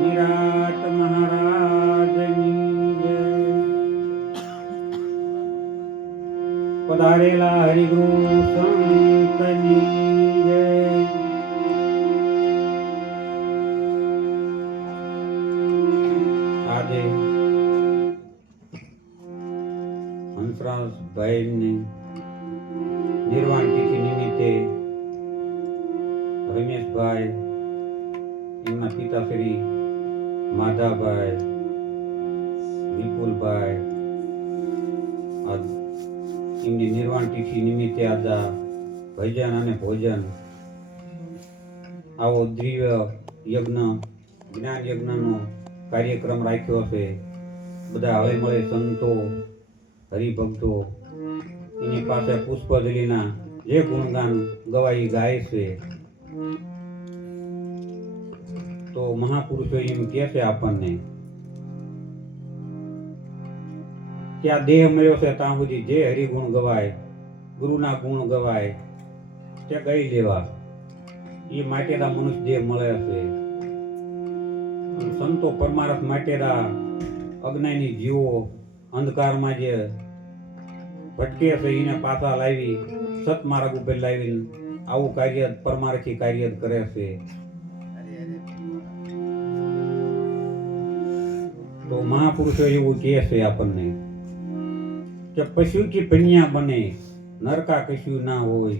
નિરાત મહારાજની જય. પધારેલા હરિગુ સંતની જય. આજે હંસરાજભાઈની નિર્વાણ તિથિ નિમિત્તે રમેશભાઈ, એમના પિતાશ્રી માધાભાઈ, વિપુલભાઈ એમની નિર્વાણ તિથિ નિમિત્તે આદા ભજન અને ભોજન, આવો દિવ્ય યજ્ઞ, જ્ઞાન યજ્ઞનો કાર્યક્રમ રાખ્યો છે. બધા હવે મળે સંતો, હરિભક્તો, એની પાસે પુષ્પજલીના જે ગુણગાન ગવાઈ ગાય છે. તો મહાપુરુષો એમ કે છે આપણને કે આ દેહ મળ્યો છે ત્યાં સુધી જે હરિગુણ ગવાય, ગુરુના ગુણ ગવાય, તે ગઈ લેવા એ માટેના મનુષ્ય દેહ મળે છે. સંતો પરમારથ માટેના અજ્ઞાની જીવો અંધકારમાં જે ભટકે છે, એને પાછા લાવી, સતમાર્ગ ઉપર લાવીને આવું કાર્ય પરમાર્થી કાર્ય કરે છે. તો મહાપુરુષો એવું કહે છે આપણને કે પશુ કી પન્યા બને, નરકા કશું ના હોય.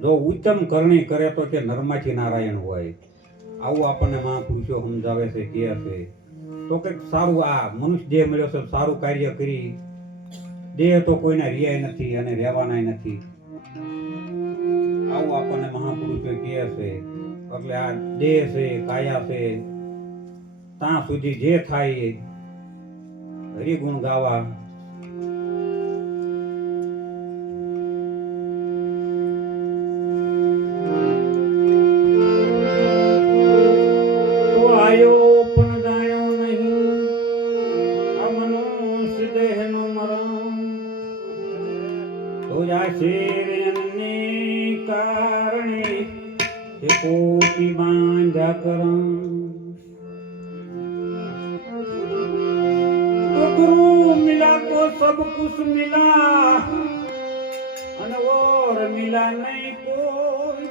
જો ઉત્તમ કરણી કરે તો કે નરમાથી નારાયણ હોય. આવું આપણને મહાપુરુષો સમજાવે છે, કહે છે. તો કંઈક સારું આ મનુષ્ય દેહ મળ્યો છે, સારું કાર્ય કરી. દેહ તો કોઈના રિયાય નથી અને રહેવાના નથી. આવું આપણને મહાપુરુષો કહે છે. એટલે આ દેહ છે, કાયા છે. ત્યાં સુધી જે થાય હરિગુણ ગાવા सब कुछ मिला અને और मिला नहीं कोई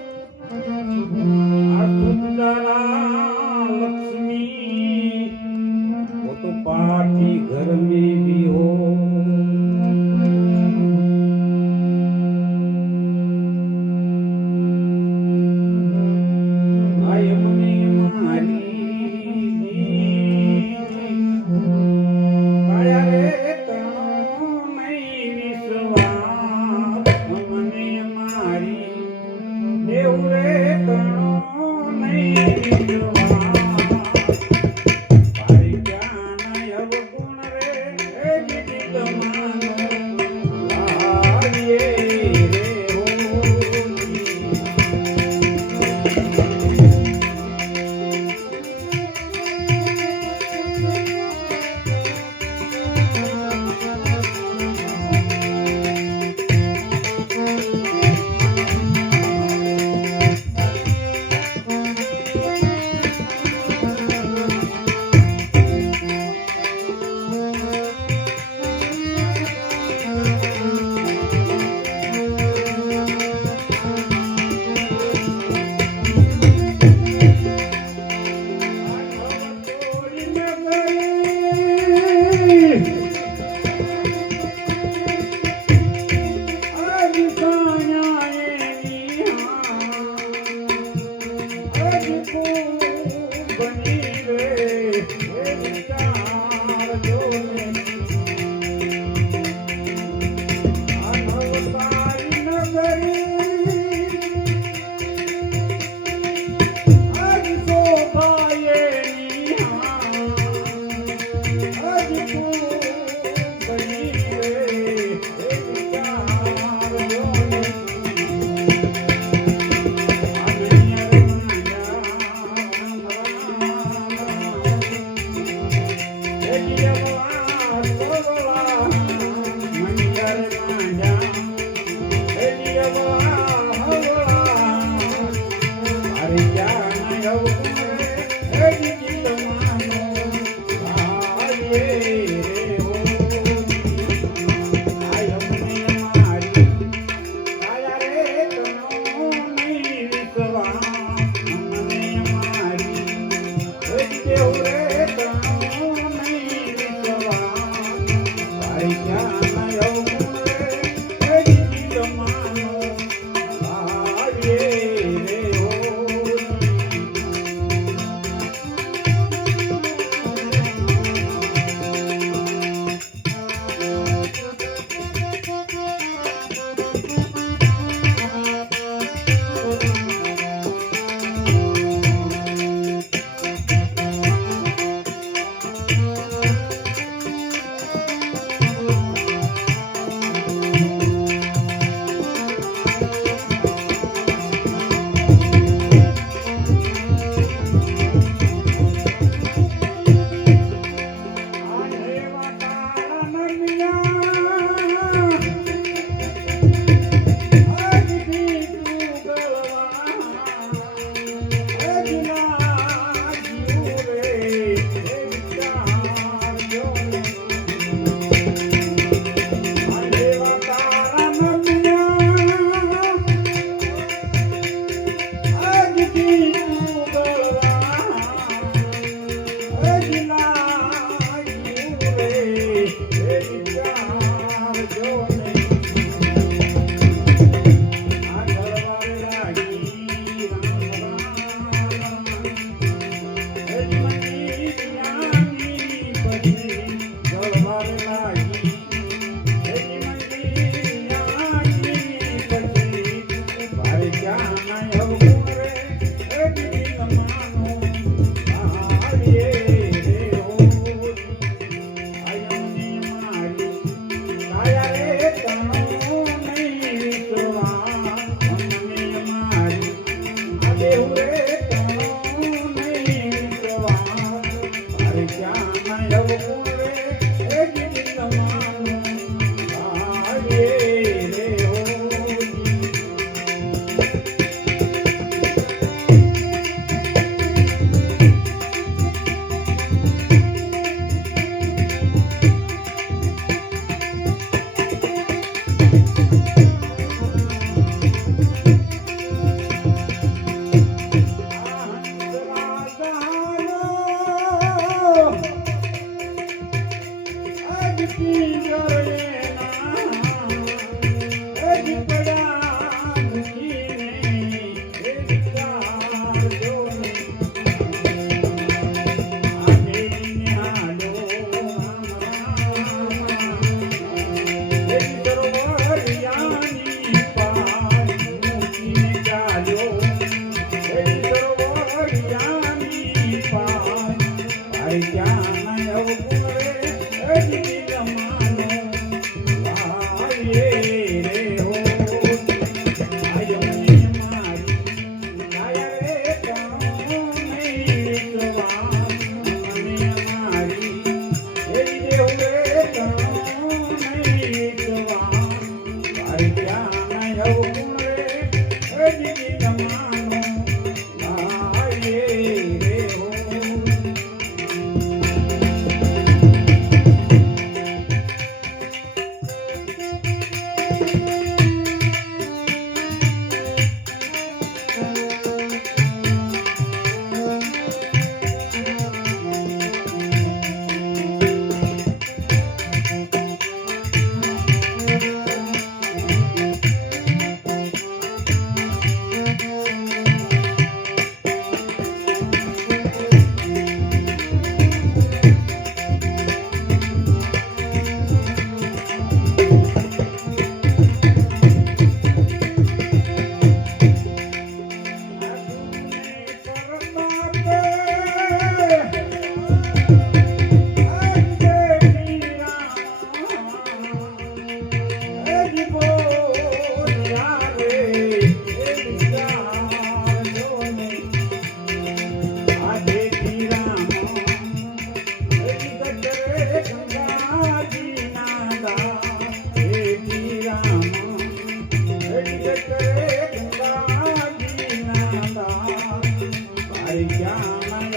know. ಸಂಗವು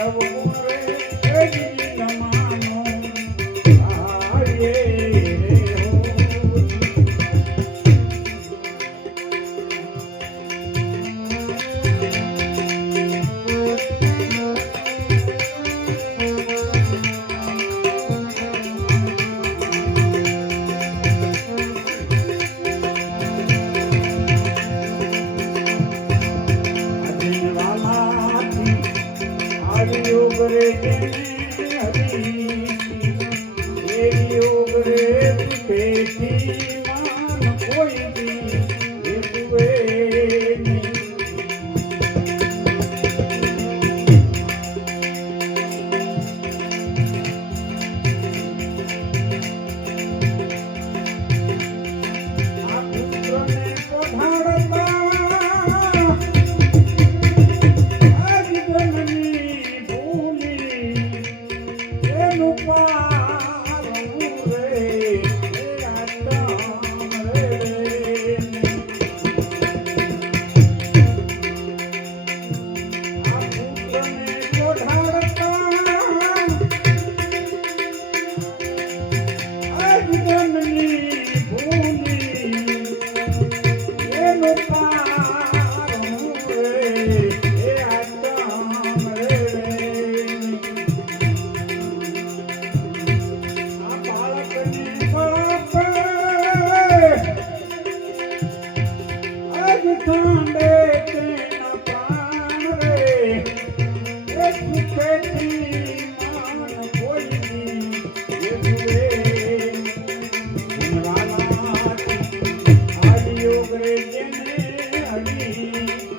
eu vou Thank you. you.